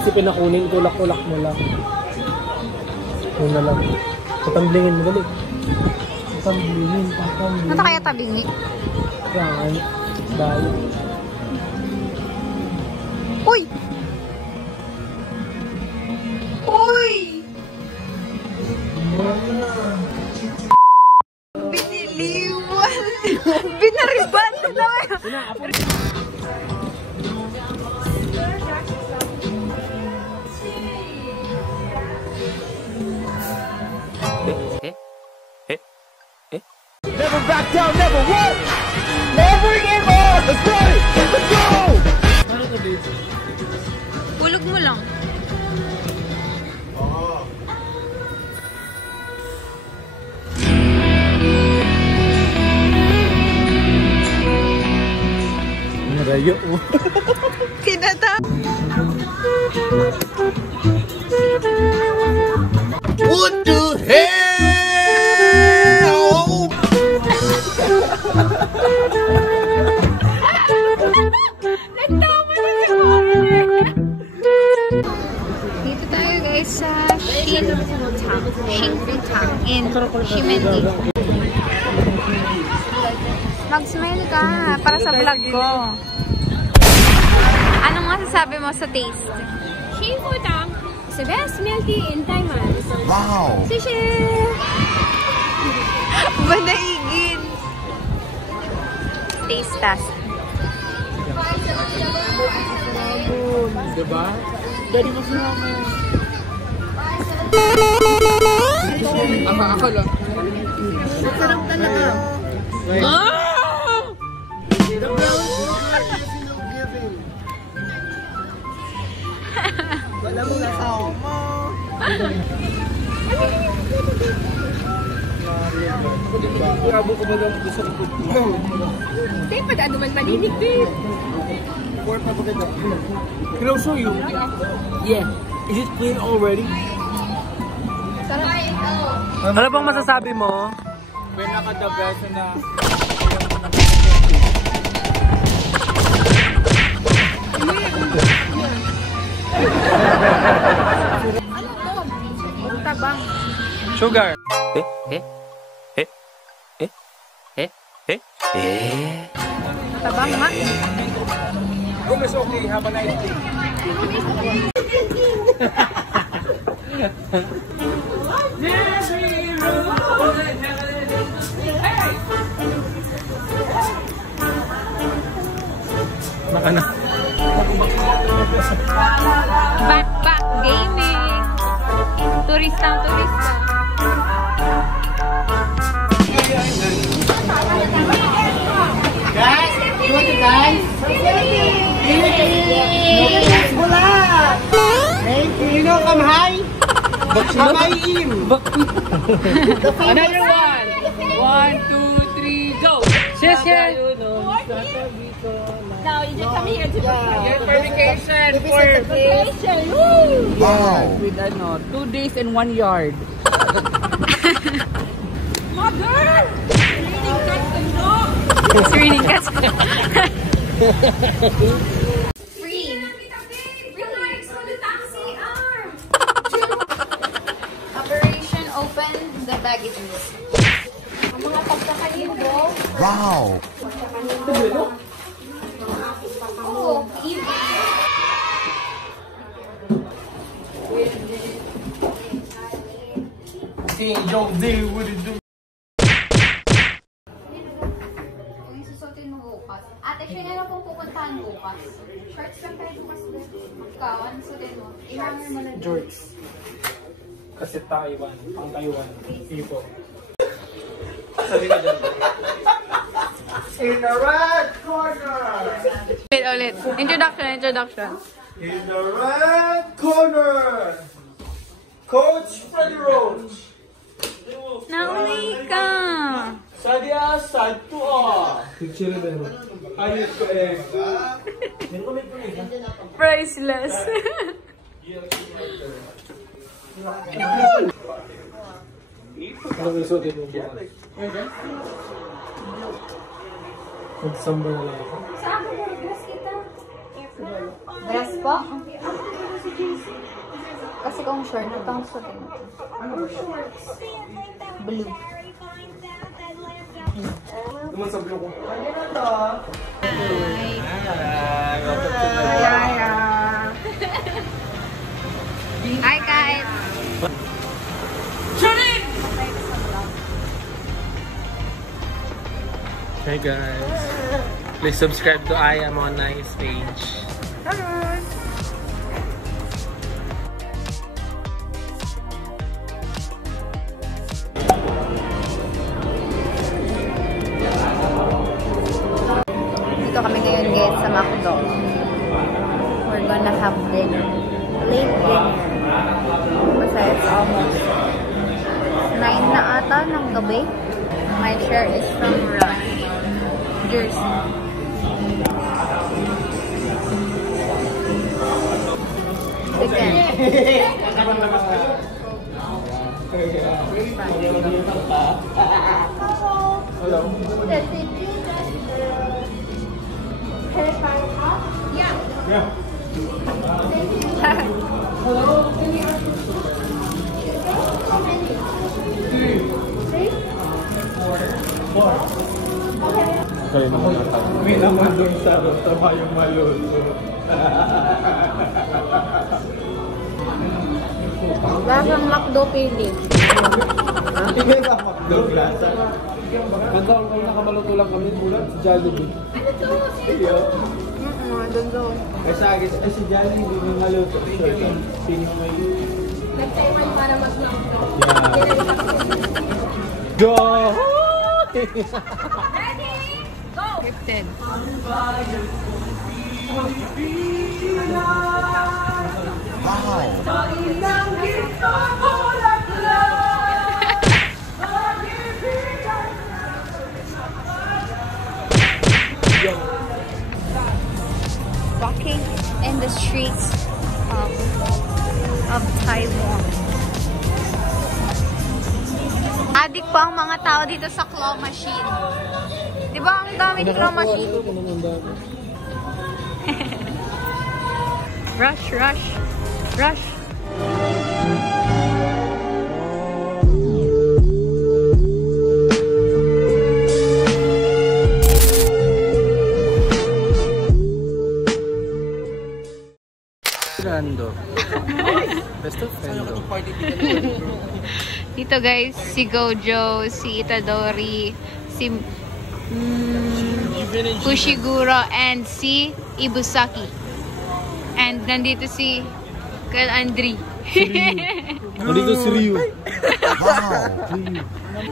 Isipin na kunin, tulak-tulak mo lang. Yun na lang. Patamblingin mo dali. Patamblingin. Ano kaya tabingi? Yan. Dahil. Uy! Uy! Biniliwan! Binariban na naman! Never back down, never what? Never give up! Let's go! Let's go! Hulog mo lang. Narayo. Kinata. What the hell? Dito tayo guys sa Shinfutang in Ximending. Mag-smile ka para sa vlog ko. Anong masasabi mo sa taste? Shinfutang is the best milk tea in Taiwan. Wow! Sishe! Banaigin! Taste test. Diba? Dari mo sumama. Ako lang. Sarap talaga. Wala mo na sama. Grabe ko ba lang gusto ko. Hindi pa dado man maninig din. Can I show you? Yeah. Is it clean already? Ano bang masasabi mo? Pinaka-the best na. Ano to? Tabang. Sugar. Tabang ma. Oh, it's okay. Have a nice day. Baka na. Backpack gaming. Turistang turista. Guys, you want to dance? Bula! You know, come high? Come high in. Another one. 1, 2, 3, go. Now you just come here to Your vacation for vacation. Woo! Wow! With 2 days and 1 yard. Mother! Reading cats and dogs. Reading cats. Free. Relax on the taxi arm. Operation open the baggages. Ang mga pagkakain mo. Wow! Oh, even. King Joe D, what it do? Yung susutin mo bukas. Ate, siya na lang pong pupuntahan bukas. Shorts lang tayo bukas din. Magkawan, susutin mo. I-hanger mo lang. George. Kasi Taiwan, pang Taiwan. People. Sabi ka dyan. In the red corner! Ulit. Introduction. In the red corner! Coach Freddy Roach! Nauli ka! Sadia Santua! Picture na ba? Ayos ko eh. Priceless. Anong isuotin mo bukas? Magsamba na lang ako. Saan ko dress kita? Po? Kasi kung short, ito ang suotin mo. Blue. Naman sa blue ko. Hi guys! Hey guys, please subscribe to I Am On Nice page. Dito kami ngayon guys sa McDo. We're gonna have dinner. Late dinner. Kasi it's almost 9 na ata ng gabi. My share is from Rush, Jersey. Chicken. Hello. Yeah. Kayo naman natin. May naman doon sa yung maluluto. Lasang McDo Philip. Hindi ba McDo lasa? Ganda ang nakamaluto lang kami ulat si Jollibee. Ano to? Doon doon. Kasi si Jollibee hindi maluto. Sino may... Nag-Taiwan para mag-McDo. Go! Ready? Go! Gifted. Walking in the streets of Taiwan. Adik pa ang mga tao dito sa claw machine. Di ba ang dami ng claw machine? Rush, rush, rush. Best of friend. Dito guys, si Gojo, si Itadori, si Fushiguro, and si Ibusaki. And nandito si Kal Andri. Nandito si Ryu.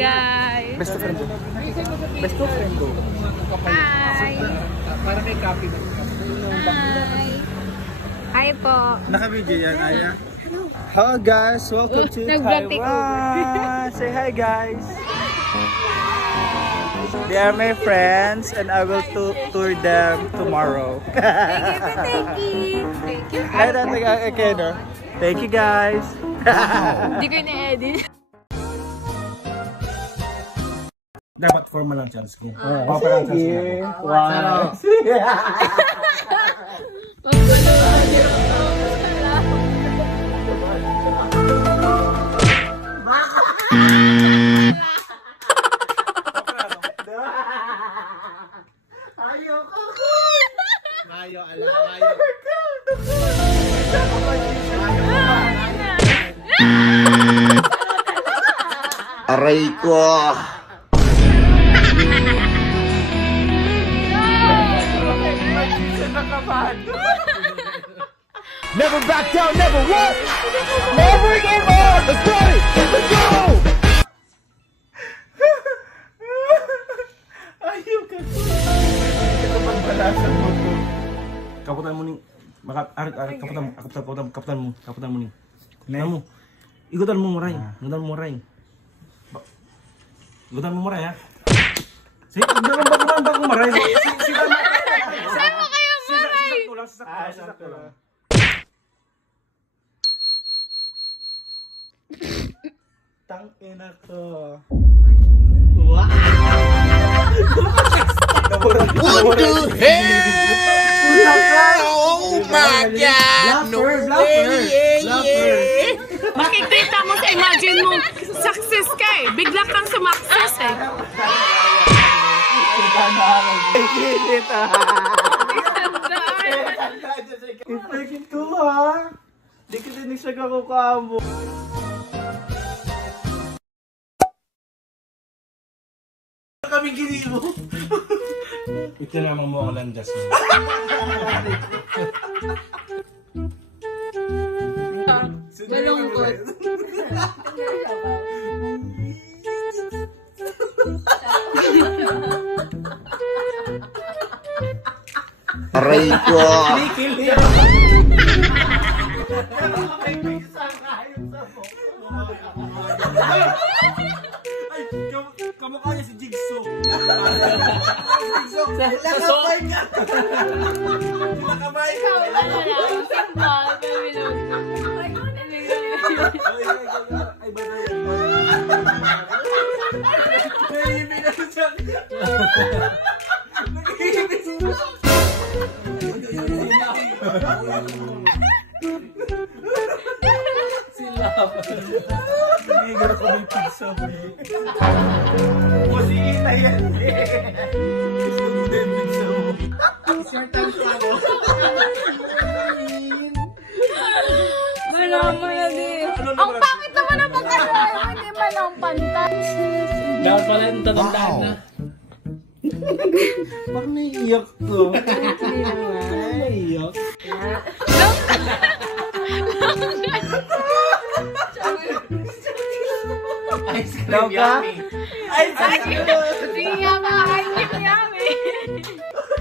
Guys. Best of friend. Best of friend ko. Hi. Para may copy. Hi. Hi po. Naka-video yan, Aya. Hello guys, welcome to Nag-vlog Taiwan. Say hi guys. They are my friends and I will tour them tomorrow. Thank you. Hi, thank you guys. Hindi ko na-edit. Dapat formal lang chance ko. Sige. Wow. Aray ko! Never back down, never what? Never give up! Let's go! Let's go! Ayaw ka ko. Ito pagbalasan mo ko. Kaputan mo ning... Kaputan mo ning. Kaputan mo. Igutan mo muray. Igutan mo muray. Igutan mo muray ha. Sige, igutan mo muray. Saan mo kayo maray? Sakto lang. Tang ina ko. What the hell? my God! No way! Makikita mo sa imagine mo, success ka eh. Bigla kang sumakses eh. Ipagin ko ha. Di ka din siya kakukamo. Kami gini mo. Ito naman mo ang landas mo. Malungkot. Aray ko! Kamukha niya si Jigsaw. Nakabay ka! Nakabay ka! Ay, ba sila pa. Hindi gano'n ko may pizza. Kusina yan. Gusto mo din pizza mo. Short time siya ako. Malaman na din. Ang pangit naman ang pagkakaroon. Hindi pa lang pantay. Dapat pala yung tatandaan na. Parang naiiyak to. Naiiyak. Ice cream yummy. Ice cream. Sige nga mga ice cream yummy.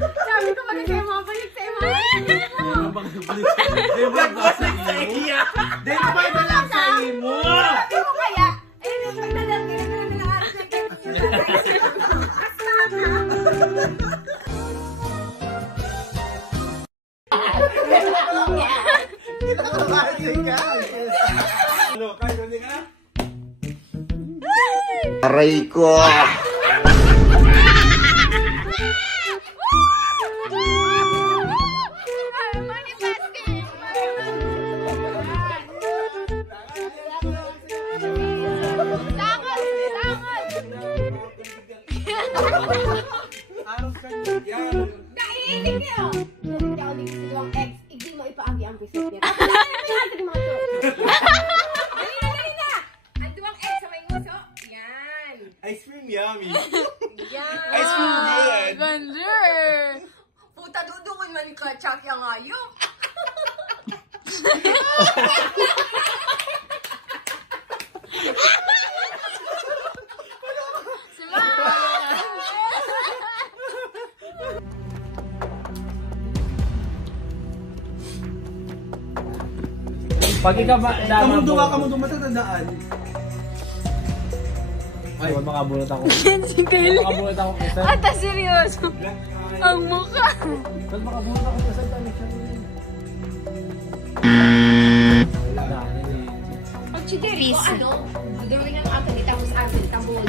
Sabi ko magkakaya mga balik sa ima. Nagbalik sa iya. Dito ba ito lang sa imo? Sabi ko kaya, eh, pagdalang ka na ng ice cream. Aray ko! Kainin niyo! Hindi ako dito sa dalawang ex. Hindi mo ipaagi ang business niya. Dali na! Ang dalawang ex sa may nguso. Yan. Ice cream yummy. Yan. Ice cream good. Ganda! Puta, dudukon man ka. Chak yang ayo. Pag ikaw ba, Kamundo ka, kamundo matatandaan. Ay, makabunot ako. Makabunot ako isa. Ata seryoso. Ang mukha. Ba't makabunot ako isa? Peace. Ano? Drawing ng akin, itapos akin, tambol.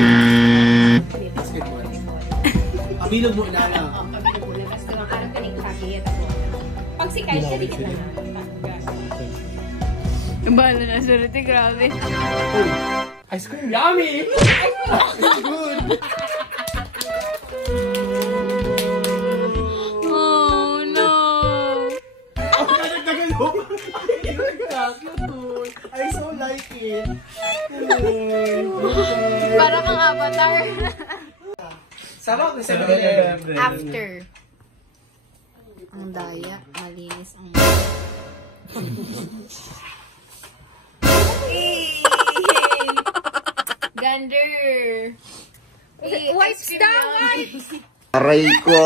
Basketball. Kabilog mo na lang. Oo, kami na po. Labas ko lang araw ka ng kakiyat ako. Pag si Kyle, siya dikit na. Bahala na, surete, grabe. Ice cream yummy! Oh, no. I so like it. Para kang avatar. Sama ko sa November. After. Ang daya, malinis ang Gander. Wipes daw, wipes. Aray ko!